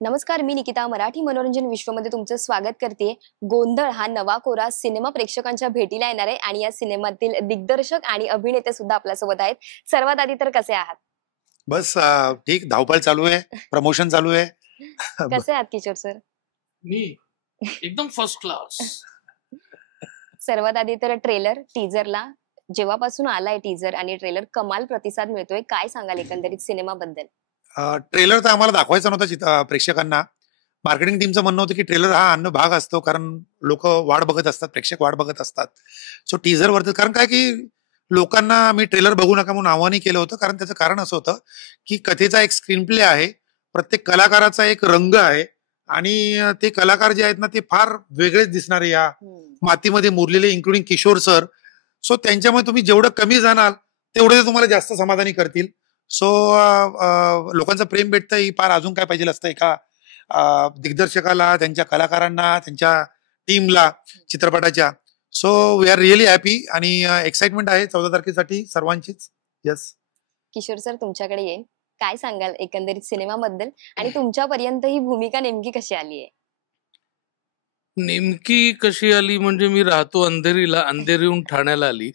नमस्कार, मी निकिता मराठी मनोरंजन विश्वमध्ये तुमचं स्वागत करते. गोंधळ हा नवा कोरा सिनेमा प्रेक्षकांच्या भेटीला येणार आहे आणि या सिनेमातील दिग्दर्शक आणि अभिनेते सुद्धा आपल्यासोबत आहेत. सर्वात आधी तर कसे आहात? बस ठीक धावपळ चालू आहे, प्रमोशन चालू आहे. कसे आहात किशोर सर? मी एकदम फर्स्ट क्लास. सर्वात आधी तर ट्रेलर टीजरला जेव्हापासून आलाय टीजर आणि ट्रेलर कमाल प्रतिसाद मिळतोय. काय सांगाल एकंदरीत सिनेमाबद्दल? ट्रेलर तर आम्हाला दाखवायचा नव्हता प्रेक्षकांना. मार्केटिंग टीमचं म्हणणं होतं की ट्रेलर हा अन्य भाग असतो, कारण लोक वाट बघत असतात, प्रेक्षक वाट बघत असतात. सो टीजरवरती कारण काय की लोकांना मी ट्रेलर बघू नका म्हणून आव्हानही केलं होतं, कारण त्याचं कारण असं होतं की कथेचा एक स्क्रीन प्ले आहे, प्रत्येक कलाकाराचा एक रंग आहे आणि ते कलाकार जे आहेत ना ते फार वेगळेच दिसणारे या मातीमध्ये मुरलेले, इन्क्लुडिंग किशोर सर. सो त्यांच्यामुळे तुम्ही जेवढं कमी जाणार तेवढे ते तुम्हाला जास्त समाधानी करतील. सो लोकांचं प्रेम भेटतं ही फार अजून काय पाहिजे असतं एका दिग्दर्शकाला, त्यांच्या कलाकारांना, त्यांच्या टीमला चित्रपटाच्या. So we are really happy आणि एक्साइटमेंट आहे 14 तारखेसाठी सर्वांचीच. येस किशोर सर, तुमच्याकडे येईल. काय सांगाल एकंदरीत सिनेमाबद्दल आणि तुमच्यापर्यंत ही भूमिका नेमकी कशी आली आहे? नेमकी कशी आली म्हणजे मी राहतो अंधेरीला, अंधेरीहून ठाण्याला आली.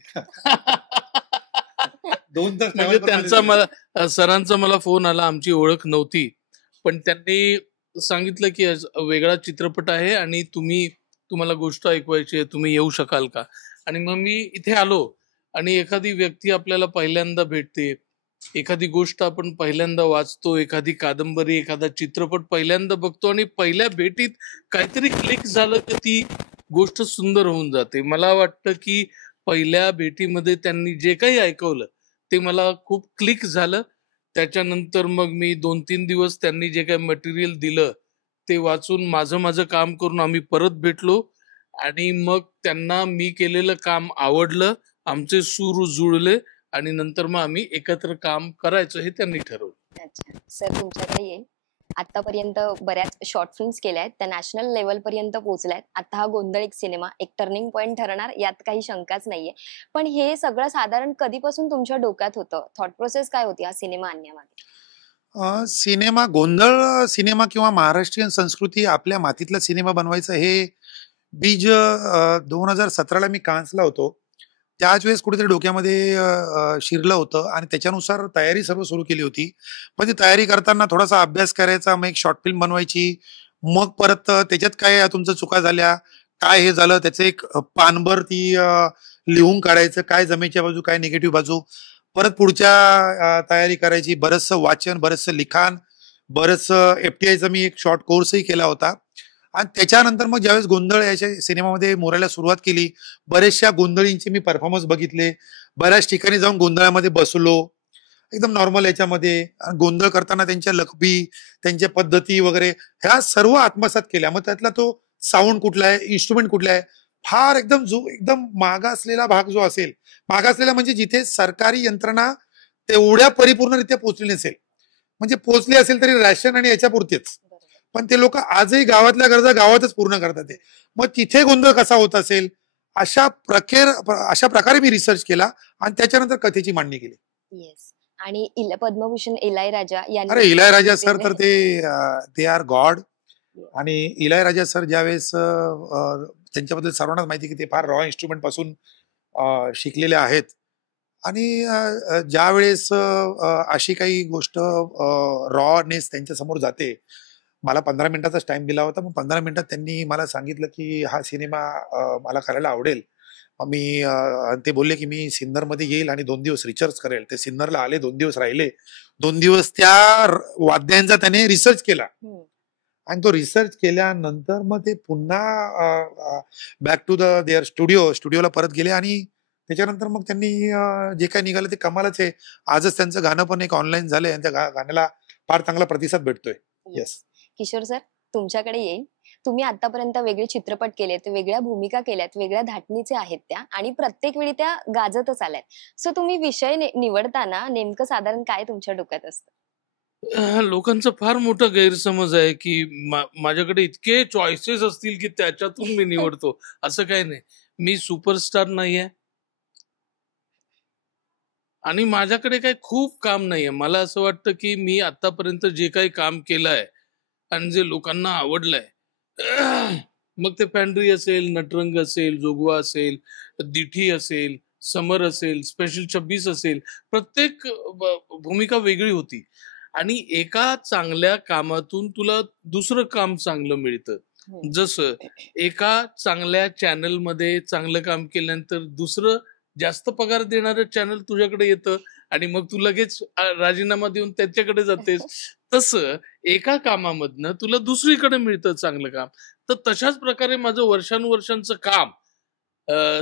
2 तास म्हणजे त्यांचा मला सरांचा मला फोन आला, आमची ओळख नव्हती, पण त्यांनी सांगितलं की वेगळा चित्रपट आहे आणि तुम्हाला गोष्ट ऐकवायची आहे, तुम्ही येऊ शकाल का? आणि मग मी इथे आलो आणि एखादी व्यक्ती आपल्याला पहिल्यांदा भेटते, एखादी गोष्ट आपण पहिल्यांदा वाचतो, एखादी कादंबरी, एखादा चित्रपट पहिल्यांदा बघतो आणि पहिल्या भेटीत काहीतरी क्लिक झालं तर ती गोष्ट सुंदर होऊन जाते. मला वाटतं की पहिल्या भेटीमध्ये त्यांनी जे काही ऐकवलं ते मला खूप क्लिक झालं. त्याच्यानंतर मग मी 2-3 दिवस त्यांनी जे काही मटेरियल दिलं ते वाचून माझं काम करून आम्ही परत भेटलो आणि मग त्यांना मी केलेलं काम आवडलं, आमचे सूर जुळले आणि नंतर मग आम्ही एकत्र काम करायचं हे त्यांनी ठरवलं. अच्छा सर, तुमच्याकडे येईल. आतापर्यंत बऱ्याच शॉर्ट फिल्म्स केल्या आहेत, त्या नॅशनल लेवल पर्यंत पोहोचल्या आहेत. आता हा गोंधळ एक सिनेमा एक टर्निंग पॉइंट ठरणार, यात काही शंकाच नाहीये. पण हे सगळं साधारण कधीपासून तुमच्या डोक्यात होतं? थॉट प्रोसेस काय होती हा सिनेमा आणण्यामागे? सिनेमा गोंधळ सिनेमा किंवा महाराष्ट्रीयन संस्कृती आपल्या मातीतला सिनेमा बनवायचं हे बीज 2017ला मी कान्सला होतो त्याच वेळेस कुठेतरी डोक्यामध्ये शिरलं होतं आणि त्याच्यानुसार तयारी सर्व सुरू केली होती. पण ती तयारी करताना थोडासा अभ्यास करायचा, मग एक शॉर्ट फिल्म बनवायची, मग परत त्याच्यात काय तुमचं चुका झाल्या, काय हे झालं त्याचं एक पानभर ती लिहून काढायचं, काय जमेच्या बाजू काय निगेटिव्ह बाजू, परत पुढच्या तयारी करायची, बरंचसं वाचन, बरंचसं लिखाण, बरंचसं FTIचा मी एक शॉर्ट कोर्सही केला होता. आणि त्याच्यानंतर मग ज्यावेळेस गोंधळ याच्या सिनेमामध्ये मोरायला सुरुवात केली, बरेचशा गोंधळींचे मी परफॉर्मन्स बघितले, बऱ्याच ठिकाणी जाऊन गोंधळामध्ये बसलो, एकदम नॉर्मल याच्यामध्ये गोंधळ करताना त्यांच्या लकबी, त्यांच्या पद्धती वगैरे ह्या सर्व आत्मसात केल्या. मग त्यातला तो साऊंड कुठला आहे, इन्स्ट्रुमेंट कुठला आहे, फार एकदम मागासलेला भाग जो असेल, मागासलेला म्हणजे जिथे सरकारी यंत्रणा तेवढ्या परिपूर्णरित्या पोहोचली नसेल, म्हणजे पोहोचली असेल तरी रॅशन आणि याच्यापुरतीच, पण ते लोक आजही गावातल्या गरजा गावातच पूर्ण करतात. मग तिथे गोंधळ कसा होत असेल, अशा प्रकारे मी रिसर्च केला आणि त्याच्यानंतर कथेची मांडणी केली. येस. आणि पद्मभूषण इलायराजा अरे इलायराजा सर तर ते आर गॉड. आणि इलायराजा सर ज्यावेळेस त्यांच्याबद्दल सर्वांनाच माहिती की ते फार रॉ इन्स्ट्रुमेंट पासून शिकलेले आहेत आणि ज्यावेळेस अशी काही गोष्ट रॉनेस त्यांच्या समोर जाते, मला 15 मिनिटाचाच टाइम दिला होता. मग 15 मिनिटात त्यांनी मला सांगितलं की हा सिनेमा मला करायला आवडेल. मी ते बोलले की मी सिन्नरमध्ये येईल आणि 2 दिवस रिसर्च करेल. ते सिन्नरला आले, 2 दिवस राहिले, 2 दिवस त्या वाद्यांचा त्याने रिसर्च केला आणि तो रिसर्च केल्यानंतर मग ते पुन्हा बॅक टू देअर स्टुडिओला परत गेले आणि त्याच्यानंतर मग त्यांनी जे काही निघालं ते कमालच आहे. आजच त्यांचं गाणं पण एक ऑनलाईन झालंय आणि त्या गाण्याला फार चांगला प्रतिसाद भेटतोय. येस किशोर सर, तुमच्याकडे येईल. तुम्ही आतापर्यंत वेगळे चित्रपट केलेत, वेगळ्या भूमिका केल्यात, वेगळ्या धाटणीचे आहेत त्या आणि प्रत्येक वेळी त्या गाजतच आल्यात. सो तुम्ही विषय निवडताना नेमकं साधारण काय तुमच्या डोक्यात असतं? लोकांचा फार मोठा गैरसमज आहे की माझ्याकडे इतके चॉईसेस असतील की त्याच्यातून मी निवडतो. असं काही नाही. मी सुपरस्टार नाहीये आणि माझ्याकडे काही खूप काम नाहीये. मला असं वाटतं की मी आतापर्यंत जे काही काम केलंय आणि जे लोकांना आवडलंय, मग ते पॅन्ड्री असेल, नटरंग असेल, जोगवा असेल, दिठी असेल, समर असेल, स्पेशल 26 असेल, प्रत्येक भूमिका वेगळी होती. आणि एका चांगल्या कामातून तुला दुसरं काम चांगलं मिळतं. जसं एका चांगल्या चॅनल मध्ये चांगलं काम केल्यानंतर दुसरं जास्त पगार देणारं चॅनल तुझ्याकडे येतं आणि मग तू लगेच राजीनामा देऊन त्याच्याकडे जातेस. तसं एका कामामधनं तुला दुसरीकडे मिळतं चांगलं काम. तर तशाच प्रकारे माझं वर्षानुवर्षांचं काम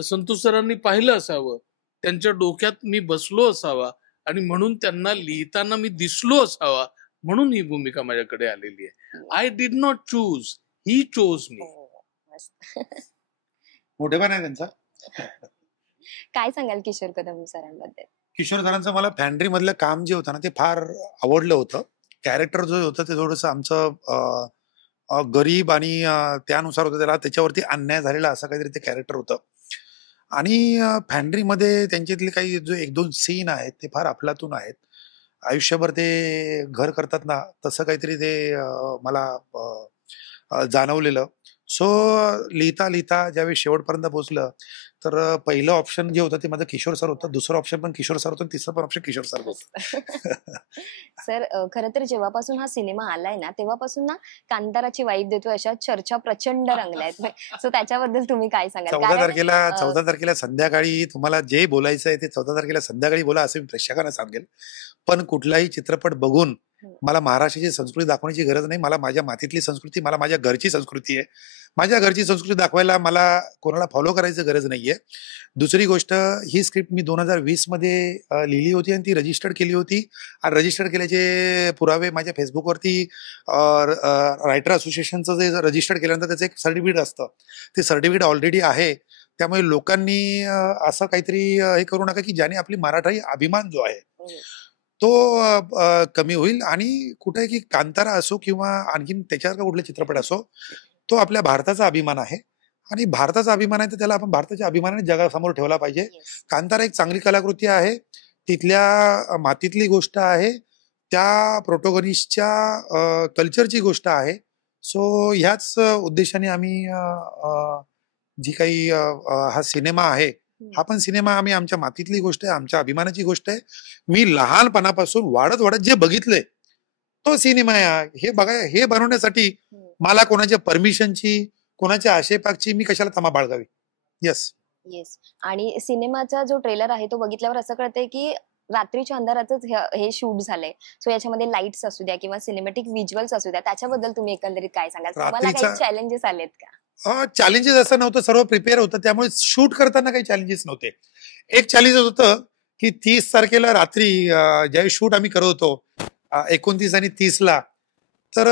संतोष सरांनी पाहिलं असावं, त्यांच्या डोक्यात मी बसलो असावा आणि म्हणून त्यांना लिहिताना मी दिसलो असावा, म्हणून ही भूमिका माझ्याकडे आलेली आहे. I did not choose, he chose मी. मोठेपण आहे त्यांचा. काय सांगाल किशोर कदम सरांबद्दल? किशोर सरांचं मला फॅन्ड्री मधलं काम जे होतं ना ते फार आवडलं होतं. कॅरेक्टर जो होतं ते थोडंसं आमचं गरीब आणि त्यानुसार होतं, त्याच्यावरती अन्याय झालेला असं काहीतरी ते कॅरेक्टर होतं. आणि फॅन्ड्रीमध्ये त्यांच्यातले काही जो 1-2 सीन आहेत ते फार अफलातून आहेत. आयुष्यभर ते घर करतात ना तसं काहीतरी ते मला जाणवलेलं. सो लिहिता लिहिता ज्यावेळी शेवटपर्यंत पोहोचलं तर पहिलं ऑप्शन जे होतं ते माझं किशोर सर होतं, दुसरं ऑप्शन पण किशोर सर होतं, तिसरं पण ऑप्शन किशोर सर होतं. सर खरं तर जेव्हापासून हा सिनेमा आलाय ना तेव्हापासून ना कांताराची वाईब देतोय अशा चर्चा प्रचंड रंगल्यात. सो त्याच्याबद्दल तुम्ही काय सांगाल? 14 तारखेला संध्याकाळी तुम्हाला जे बोलायचं आहे ते 14 तारखेला संध्याकाळी बोला असं मी प्रेक्षकांना सांगेल. पण कुठलाही चित्रपट बघून मला महाराष्ट्राची संस्कृती दाखवण्याची गरज नाही. मला माझ्या मातीतली संस्कृती, मला माझ्या घरची संस्कृती आहे. माझ्या घरची संस्कृती दाखवायला मला कोणाला फॉलो करायची गरज नाहीये. दुसरी गोष्ट, ही स्क्रिप्ट मी 2020 मध्ये लिहिली होती आणि ती रजिस्टर्ड केली होती. आणि रजिस्टर्ड केल्याचे पुरावे माझ्या फेसबुकवरती रायटर असोसिएशनचं जे रजिस्टर्ड केल्यानंतर त्याचं एक सर्टिफिकेट असतं, ते सर्टिफिकेट ऑलरेडी आहे. त्यामुळे लोकांनी असं काहीतरी हे करू नका की ज्याने आपली मराठाई अभिमान जो आहे तो कमी होईल. आणि कुठे की कांतारा असो किंवा आणखीन त्याच्यावर कुठले चित्रपट असो, तो आपल्या भारताचा अभिमान आहे आणि भारताचा अभिमान आहे तर त्याला आपण भारताच्या अभिमानाने जगासमोर ठेवला पाहिजे. कांतारा एक चांगली कलाकृती आहे, तिथल्या मातीतली गोष्ट आहे, त्या प्रोटोगनिस्टच्या कल्चरची गोष्ट आहे. सो ह्याच उद्देशाने आम्ही जी काही हा सिनेमा आहे, हा पण सिनेमा आम्ही आमच्या मातीतली गोष्ट आहे, आमच्या अभिमानाची गोष्ट आहे. मी लहानपणापासून वाढत वाढत जे बघितलंय तो सिनेमा आहे. हे बघा, हे बनवण्यासाठी मला कोणाच्या परमिशनची, कोणाच्या आक्षेपाची मी कशाला तमा बाळगावी. येस. आणि सिनेमाचा जो ट्रेलर आहे तो बघितल्यावर असं कळतंय की रात्रीच्या अंधारातच हे शूट झालंय. सो याच्यामध्ये लाईट्स असू द्या किंवा सिनेमॅटिक व्हिज्युअल्स असू द्या, त्याच्याबद्दल तुम्ही एकंदरीत काय सांगाल? तुम्हाला काही चॅलेंजेस आलेत का? चॅलेंजेस असं नव्हतं, सर्व प्रिपेअर होतं, त्यामुळे शूट करताना काही चॅलेंजेस नव्हते. एक चॅलेंज होतं की 30 तारखेला रात्री ज्यावेळी शूट आम्ही करत होतो 29 आणि 30ला, तर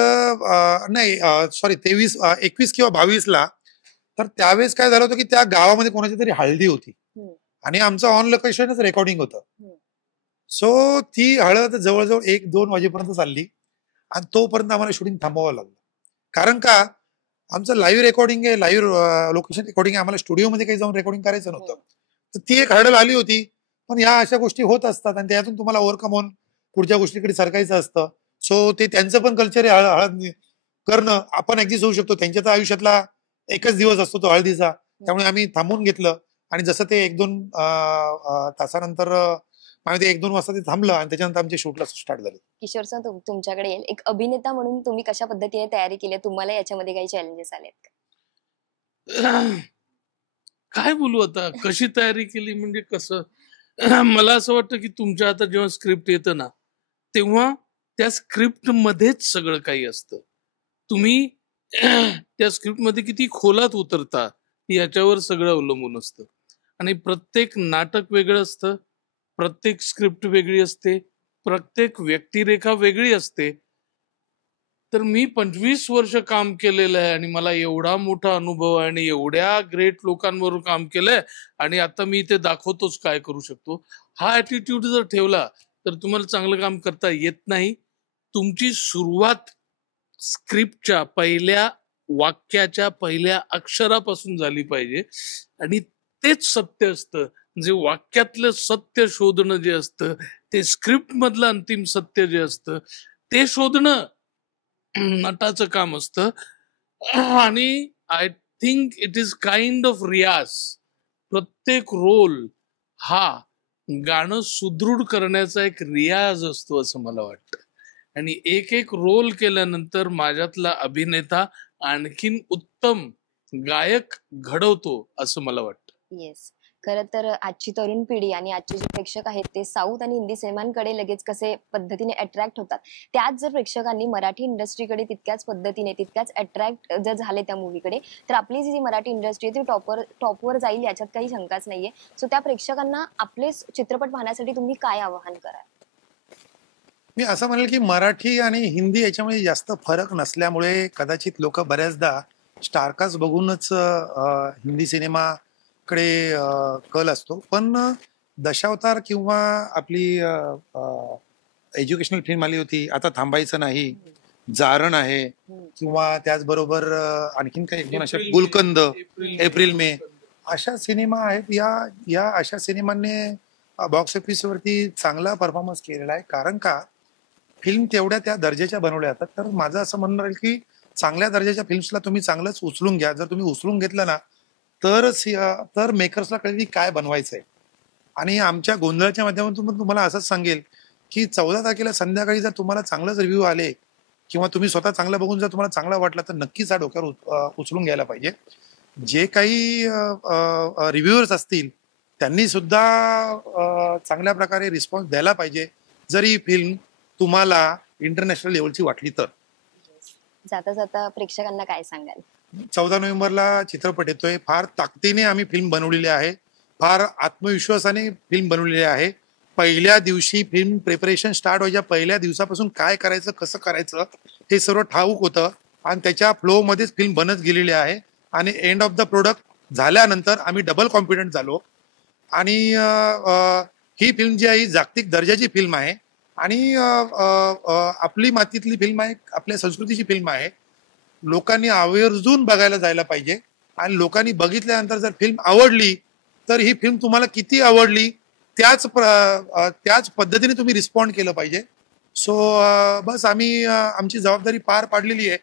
नाही सॉरी 21 किंवा 22ला, तर त्यावेळेस काय झालं होतं की त्या गावामध्ये कोणाची तरी हळदी होती आणि आमचं ऑन लोकेशनच रेकॉर्डिंग होतं. सो ती हळद जवळजवळ 1-2 वाजेपर्यंत चालली आणि तोपर्यंत आम्हाला शूटिंग थांबवावं लागलं. कारण का, आमचं लाईव्ह रेकॉर्डिंग आहे, लाईव्ह लोकेशन रेकॉर्डिंग आहे, आम्हाला स्टुडिओमध्ये काही जाऊन रेकॉर्डिंग करायचं नव्हतं. तर ती एक हळद आली होती. पण ह्या अशा गोष्टी होत असतात आणि त्यातून तुम्हाला ओव्हरकम होऊन पुढच्या गोष्टीकडे सरकायचं असतं. सो ते त्यांचं पण कल्चर आहे हळद करणं. आपण ऍडजस्ट होऊ शकतो, त्यांच्या तर आयुष्यातला एकच दिवस असतो तो हळदीचा. त्यामुळे आम्ही थांबून घेतलं आणि जसं ते 1-2 तासानंतर आम्ही ते 1-2 वाजता ते थांबलं आणि त्याच्यानंतर आमचे शूटला स्टार्ट झाले. किशोर सर, तुमच्याकडे येईल. एक अभिनेता म्हणून तुम्ही कशा पद्धतीने तयारी केली? तुम्हाला याच्यामध्ये काही चॅलेंजेस आलेत का? काय बोलू आता, कशी तयारी केली म्हणजे कसं? मला असं वाटतं की तुमच्या हातात जेव्हा स्क्रिप्ट येतं ना तेव्हा त्या स्क्रिप्ट मध्येच सगळं काही असतं. तुम्ही त्या स्क्रिप्ट मध्ये किती खोलात उतरता याच्यावर सगळं अवलंबून असतं. आणि प्रत्येक नाटक वेगळं असतं, प्रत्येक स्क्रिप्ट वेगळी असते, प्रत्येक व्यक्तिरेखा वेगळी असते. तर मी 25 वर्ष काम केलेलं आहे आणि मला एवढा मोठा अनुभव आहे आणि एवढ्या ग्रेट लोकांबरोबर काम केलंय आणि आता मी ते दाखवतोच काय करू शकतो. हा ऍटिट्यूड जर ठेवला तर तुम्हाला चांगलं काम करता येत नाही. तुमची सुरुवात स्क्रिप्टच्या पहिल्या वाक्याच्या पहिल्या अक्षरापासून झाली पाहिजे आणि तेच सत्य असतं. जे वाक्यातलं सत्य शोधणं जे असतं ते स्क्रिप्ट मधलं अंतिम सत्य जे असतं ते शोधणं नटाचं काम असतं आणि I think it is kind of रियाज. प्रत्येक रोल हा गाणं सुदृढ करण्याचा एक रियाज असतो असं मला वाटतं. आणि एक एक रोल केल्यानंतर माझ्यातला अभिनेता आणखीन उत्तम गायक घडवतो असं मला वाटतं. येस, खरं तर आजची तरुण पिढी आणि आजचे जे प्रेक्षक आहेत ते साऊथ आणि हिंदी सिनेमांकडे लगेच कसे पद्धतीने अट्रॅक्ट होतात, त्याच जर प्रेक्षकांनी मराठी इंडस्ट्रीकडे तितक्याच पद्धतीने तितक्याच अट्रॅक्ट जर झाले त्या मूवीकडे, तर आपली जी मराठी इंडस्ट्री आहे ती टॉपवर जाईल याच्यात काही शंकाच नाहीये. सो त्या प्रेक्षकांना आपले चित्रपट पाहण्यासाठी तुम्ही काय आवाहन कराल? मी असं म्हणेल की मराठी आणि हिंदी याच्यामध्ये जास्त फरक नसल्यामुळे कदाचित लोक बऱ्याचदा स्टारकास्ट बघूनच हिंदी सिनेमाकडे कल असतो. पण दशावतार किंवा आपली एज्युकेशनल फिल्म आली होती आता थांबायचं नाही, जारण आहे, किंवा त्याचबरोबर आणखीन काही एक दोन अशा गुलकंद, एप्रिल मे अशा सिनेमा आहेत. या अशा सिनेमांनी बॉक्स ऑफिसवरती चांगला परफॉर्मन्स केलेला आहे. कारण का फिल्म तेवढ्या त्या दर्जाच्या बनवल्या जातात. तर माझं असं म्हणणं राहील की चांगल्या दर्जाच्या फिल्म्सला तुम्ही चांगलंच उचलून घ्या. जर तुम्ही उचलून घेतलं ना तर मेकर्सला कळेल की काय बनवायचंय. आणि आमच्या गोंधळाच्या माध्यमातून पण तुम्हाला असंच सांगेल की 14 तारखेला संध्याकाळी जर तुम्हाला चांगलंच रिव्ह्यू आले किंवा तुम्ही स्वतः चांगलं बघून जर तुम्हाला चांगला वाटला तर नक्कीच हा डोक्यावर उचलून घ्यायला पाहिजे. जे काही रिव्ह्युअर्स असतील त्यांनी सुद्धा चांगल्या प्रकारे रिस्पॉन्स द्यायला पाहिजे, जरी फिल्म तुम्हाला इंटरनॅशनल लेवलची वाटली तर. जाता जाता प्रेक्षकांना काय सांगाल? 14 नोव्हेंबरला चित्रपट येतोय. फार ताकदीने आम्ही फिल्म बनवलेली आहे, फार आत्मविश्वासाने फिल्म बनवलेली आहे. पहिल्या दिवशी फिल्म प्रिपरेशन स्टार्ट व्हायच्या पहिल्या दिवसापासून काय करायचं, कसं करायचं हे सर्व ठाऊक होतं आणि त्याच्या फ्लो मध्येच फिल्म बनत गेलेली आहे. आणि एंड ऑफ द प्रोडक्ट झाल्यानंतर आम्ही डबल कॉन्फिडंट झालो. आणि ही फिल्म जी आहे ही जागतिक दर्जाची फिल्म आहे आणि आपली मातीतली फिल्म आहे, आपल्या संस्कृतीची फिल्म आहे. लोकांनी आवर्जून बघायला जायला पाहिजे. आणि लोकांनी बघितल्यानंतर जर फिल्म आवडली तर ही फिल्म तुम्हाला किती आवडली त्याच पद्धतीने तुम्ही रिस्पॉन्ड केलं पाहिजे. सो बस आम्ही आमची जबाबदारी पार पाडलेली आहे.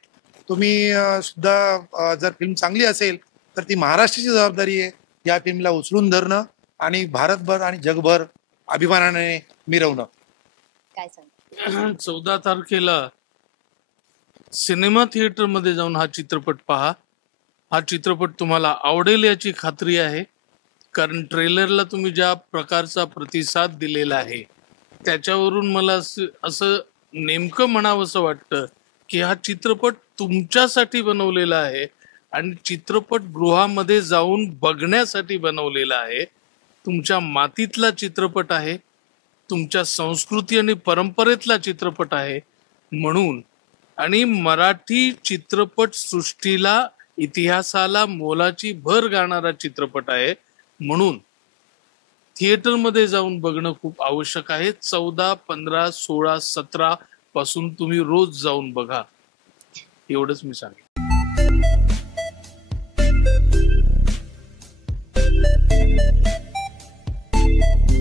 तुम्ही सुद्धा जर फिल्म चांगली असेल तर ती महाराष्ट्राची जबाबदारी आहे या फिल्मला उचलून धरणं आणि भारतभर आणि जगभर अभिमानाने मिरवणं. काय सांगाल? 14 तारखेला सिनेमा थिएटर मध्ये जाऊन हा चित्रपट पहा. हा चित्रपट तुम्हाला आवडेल याची खात्री आहे, कारण ट्रेलरला तुम्ही ज्या प्रकारचा प्रतिसाद दिलेला आहे त्याच्यावरून मला असं नेमकं म्हणावंसं वाटतं की हा चित्रपट तुमच्यासाठी बनवलेला आहे आणि चित्रपट गृहामध्ये जाऊन बघण्यासाठी बनवलेला आहे. तुमच्या मातीतला चित्रपट आहे, तुमच्या संस्कृती आणि परंपरेतला चित्रपट आहे. म्हणून आणि मराठी चित्रपट सृष्टीला, इतिहासाला मोलाची भर घालणारा चित्रपट आहे. म्हणून थिएटरमध्ये जाऊन बघणं खूप आवश्यक आहे. 14, 15, 16, 17 पासून तुम्ही रोज जाऊन बघा, एवढंच मी सांगेन.